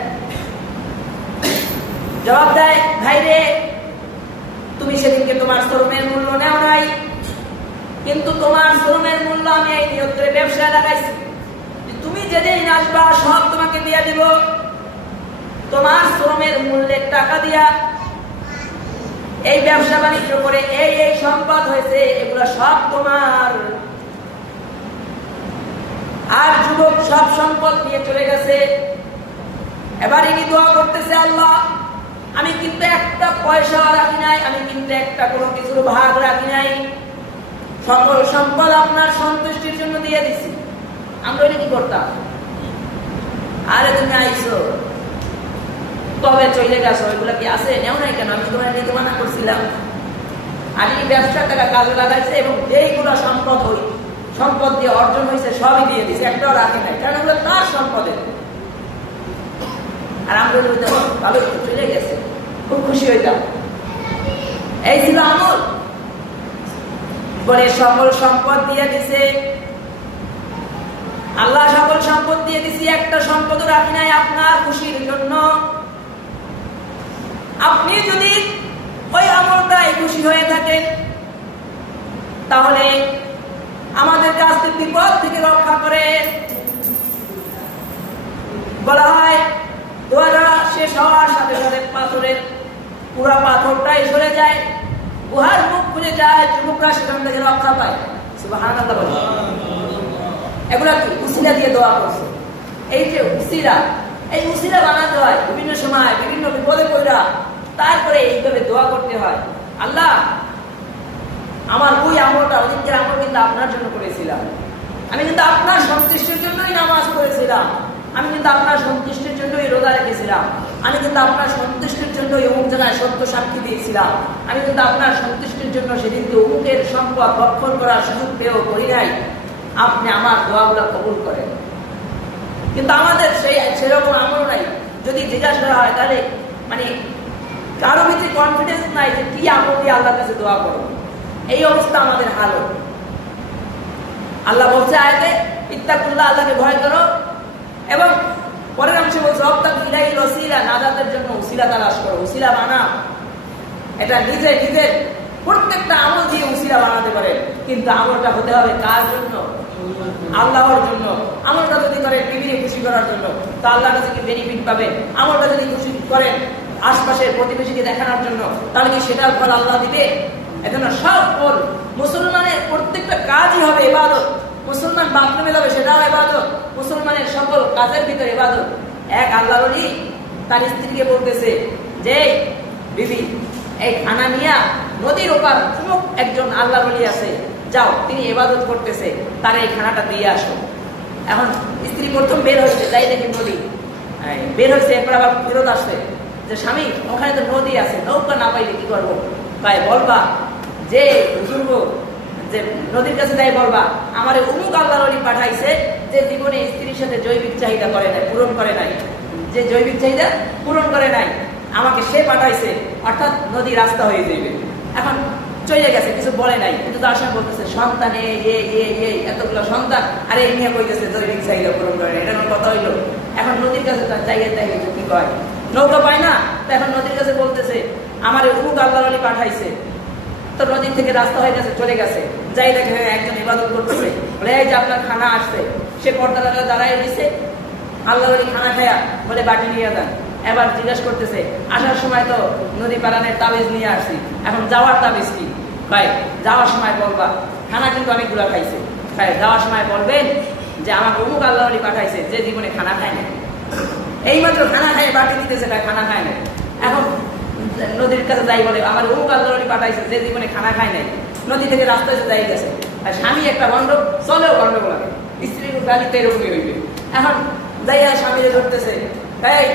জবাব দেয়, ভাই রে, তুমি সেদিনকে তোমার শ্রমের মূল্য নেও নাই, কিন্তু তোমার শ্রমের মূল্য আমি এই নিয়ত করে ব্যবসায় লাগাইছি, তুমি যেদিন আসবা সব তোমাকে দিয়ে দিব। তোমার শ্রমের মূল্যের টাকা দিয়া এই ব্যবসা বাণিজ্য করে এই এই সম্পদ হয়েছে, এগুলো সব তোমার। আর যুবক সব সম্পদ নিয়ে চলে গেছে। এবার ইনি দোয়া করতেছে, আল্লাহ, আমি কিন্তু একটা পয়সা রাখি নাই, আমি কিন্তু একটা কোনো কিছুর ভাগ রাখি নাই, সকল সম্পদ আপনার সন্তুষ্টির জন্য দিয়ে দিছি। আমরা এটা কি করতাম? আরে তুমি আইসো, তবে চলে গেছো, ওইগুলা কি আছে? নেও নাই কেন? আমি তোমার নিতে মানা করছিলাম। আর এই ব্যবসার টাকা কাজে লাগাইছে এবং যেইগুলো সম্পদ দিয়ে অর্জন হয়েছে সবই দিয়ে দিছে, একটাও রাখে নাই, কারণ ওগুলো তার সম্পদের। আর আমরা ভালো চলে গেছে, খুব খুশি হইতাম। এই ছিল আমল। বলে সকল সম্পদ দিয়ে দিছে, আল্লাহ সকল সম্পদ দিয়ে দিছি, একটা সম্পদও রাখি নাই আপনার খুশির জন্য। আপনি যদি ওই আমলটায় খুশি হয়ে থাকেন তাহলে আমাদের কাছে বিপদ থেকে রক্ষা করে। বলা হয় দোয়াটা শেষ হওয়ার সাথে সাথে পাথরের পুরা পাথরটাই সরে যায়, গুহার মুখ খুলে যায়, যুবকরা সেখান থেকে রক্ষা পায়। সুবহানাল্লাহ বলে। এগুলা কি উসিলা দিয়ে দোয়া করছে। এই যে উসিলা, এই উসিলা বানাতে হয় বিভিন্ন সময় বিভিন্ন বিপদে পড়া, তারপরে এইভাবে দোয়া করতে হয়, আল্লাহ আমার ওই আমলটা ওদিকের আমল কিন্তু আপনার জন্য করেছিলাম, আমি কিন্তু আপনার সন্তুষ্টির জন্যই নামাজ পড়েছিলাম, আমি কিন্তু আপনার সন্তুষ্টির জন্যই রোজা রেখেছিলাম, আমি কিন্তু আপনার সন্তুষ্টির জন্যই অমুক জায়গায় সত্য সাক্ষী দিয়েছিলাম, আমি কিন্তু আপনার সন্তুষ্টির জন্য সেদিনকে অমুকের সম্পদ রক্ষণ করার সুযোগ পেয়েও করি নাই, আপনি আমার দোয়াগুলো কবুল করেন। কিন্তু আমাদের সেরকম আমল নাই। যদি জিজ্ঞাসা করা হয় তাহলে মানে কারো ভিতরে কনফিডেন্স নাই যে কি আমল দিয়ে আল্লাহর কাছে দোয়া করো। এই অবস্থা আমাদের হালত। আল্লাহ বলছে আয়াতে ইত্তাকুল্লাহ, আল্লাহকে ভয় করো, এবং পরের অংশে বলছে ওয়াবতাগু ইলাইহিল ওয়াসিলা, নাজাতের জন্য উসিলা তালাশ করো, উসিলা বানাও। এটা নিজের প্রত্যেকটা আমল দিয়ে উসিলা বানাতে পারে, কিন্তু আমলটা হতে হবে কার জন্য? আল্লাহর জন্য। আমলটা যদি করে টিভিকে খুশি করার জন্য তো আল্লাহর কাছে কি বেনিফিট পাবে? আমলটা যদি খুশি করেন আশপাশের প্রতিবেশীকে দেখানোর জন্য তাহলে কি সেটার ফল আল্লাহ দিবে? এজন্য সব ফল মুসলমানের প্রত্যেকটা কাজই হবে ইবাদত। মুসলমান বাথরুমে যাবে সেটাও ইবাদত, মুসলমানের সকল কাজের ভিতরে ইবাদত। এক আল্লাহর ওলি তার স্ত্রীকে বলতেছে যে বিবি এই খানা নিয়া নদীর ওপার অমুক একজন আল্লাহর ওলি আছে, যাও তিনি ইবাদত করতেছে, তার এই খানাটা দিয়ে আসো। এখন স্ত্রী প্রথম বের হয়েছে, যাই দেখি নদী, বের হয়েছে, এরপর আবার ফেরত আসছে যে স্বামী ওখানে তো নদী আছে, নৌকা না পাইলে কি করবো? তাই বলবা যে বুজুর্গ যে নদীর কাছে যাই বলবা আমার অমুক আল্লাহর ওলি পাঠাইছে যে জীবনে স্ত্রীর সাথে জৈবিক চাহিদা করে নাই, পূরণ করে নাই, যে জৈবিক চাহিদা পূরণ করে নাই আমাকে সে পাঠাইছে, অর্থাৎ নদী রাস্তা হয়ে যাবে। এখন চলে গেছে, কিছু বলে নাই, কিন্তু তার সঙ্গে বলতেছে সন্তান এতগুলো সন্তান, আর এই নিয়ে কইতেছে জৈবিক চাহিদা পূরণ করে না, এটা কোনো কথা হইলো? এখন নদীর কাছে তার জায়গায় কি কয়, নৌকা পায় না, তো এখন নদীর কাছে বলতেছে আমার অমুক আল্লাহর ওলি পাঠাইছে, তো নদীর থেকে রাস্তা হয়ে গেছে, চলে গেছে, যাই দেখে একজন ইবাদত করতেছে, বলে এই যে আপনার খানা আসছে, সে পর্দা দাঁড়ায় দিছে, আল্লাহর ওলি খানা খায়া বলে বাটি নিয়ে যান। এবার জিজ্ঞাসা করতেছে আসার সময় তো নদী পারানের তাবিজ নিয়ে আসছি, এখন যাওয়ার তাবিজ কি? ভাই যাওয়ার সময় বলবা, খানা কিন্তু অনেকগুলো খাইছে, ভাই যাওয়ার সময় বলবেন যে আমাকে অমুক আল্লাহর ওলি পাঠাইছে যে জীবনে খানা খায় না, এইমাত্র খানা খায় বাটি দিতেছে, খানা খায় না। এখন নদীর কাছে যাই বলে আমার অমুক আল্লাহর ওলি পাঠাইছে যে জীবনে খানা খায় নাই, নদী থেকে রাস্তায় যাই গেছে। আর স্বামী একটা গন্ড, চলেও গন্ডগোল লাগে, স্ত্রীর গালিতে এরকমই হইবে। এখন যাইয়া স্বামীরে ধরতেছে, এই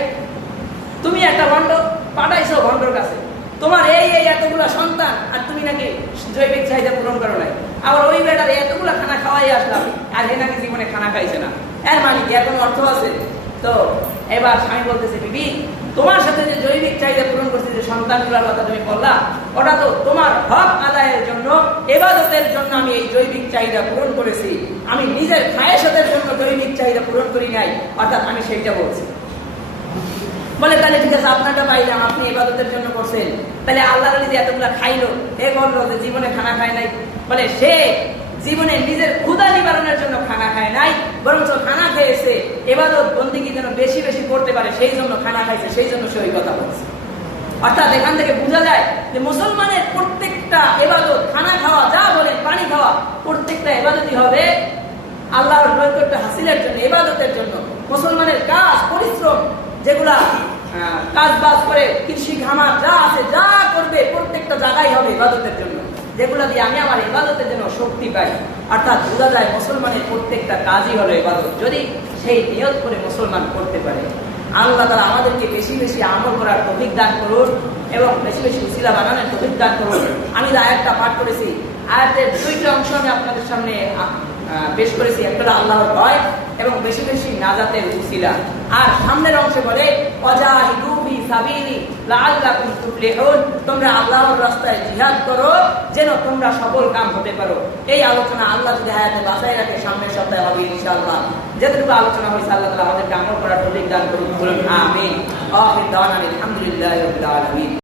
তুমি একটা গন্ড পাঠাইছো গন্ডর কাছে, তোমার এই এতগুলা সন্তান, আর তুমি নাকি জৈবিক চাহিদা পূরণ করো নাই, আবার ওই বেটার এতগুলা খানা খাওয়াই আসলাম, আর এ নাকি জীবনে খানা খাইছে না, এর মানে কি এখন অর্থ আছে? তো এবার স্বামী বলতেছে বিবি তোমার সাথে যে জৈবিক চাহিদা পূরণ করছে, যে সন্তানগুলোর কথা তুমি বললা, ওটা তো তোমার হক আদায়ের জন্য, ইবাদতের জন্য আমি এই জৈবিক চাহিদা পূরণ করেছি, আমি নিজের খায়েশাতের জন্য জৈবিক চাহিদা পূরণ করি নাই, অর্থাৎ আমি সেইটা বলছি। বলে তাহলে ঠিক আছে, আপনারটা পাইলাম, আপনি ইবাদতের জন্য করছেন, তাহলে আল্লাহর ওলি যে এতগুলা খাইলো, এ বললো যে জীবনে খানা খায় নাই, বলে সে জীবনে নিজের ক্ষুধা নিবারণের জন্য খানা খায় নাই, বরঞ্চ খানা খেয়েছে ইবাদত বন্দেগী যেন বেশি বেশি করতে পারে, সেই জন্য খানা খাইছে, সেই জন্য সে ওই কথা বলছে। অর্থাৎ এখান থেকে বোঝা যায় যে মুসলমানের প্রত্যেকটা ইবাদত, খানা খাওয়া যা বলেন, পানি খাওয়া, প্রত্যেকটা ইবাদতই হবে আল্লাহর নৈকট্য হাসিলের জন্য, ইবাদতের জন্য। মুসলমানের কাজ পরিশ্রম যেগুলা কাজ বাজ করে, কৃষি খামার যা আছে, যা করবে প্রত্যেকটা জায়গায় হবে ইবাদতের জন্য, যেগুলা দিয়ে আমি আমার ইবাদতের জন্য শক্তি পাই। অর্থাৎ বোঝা যায় মুসলমানের প্রত্যেকটা কাজই হলো ইবাদত, যদি সেই নিয়ত করে মুসলমান করতে পারে। আল্লাহ তাআলা আমাদেরকে বেশি বেশি আমল করার তৌফিক দান করুন এবং বেশি বেশি উসিলা বানানোর তৌফিক দান করুন। আমি আয়াতটা পাঠ করেছি, আয়াতের দুইটা অংশ আমি আপনাদের সামনে পেশ করেছি, একটা আল্লাহর ভয় এবং বেশি বেশি নাজাতের উসিলা। আর সামনের অংশে বলে ওয়াজাহিদু ফি সাবিলি লাআল্লাকুম তুফলিহুন, তোমরা আল্লাহর রাস্তায় জিহাদ করো যেন তোমরা সফল কাম হতে পারো। এই আলোচনা আল্লাহ যদি হায়াতে বাঁচায় রাখে সামনের সপ্তাহে হবে ইনশাআল্লাহ। যেটুকু আলোচনা হয়েছে আল্লাহ তাআলা আমাদেরকে আমল করার তৌফিক দান করুন, বলুন আমিন। আখির দাওয়ানা আলহামদুলিল্লাহি রাব্বিল আলামিন।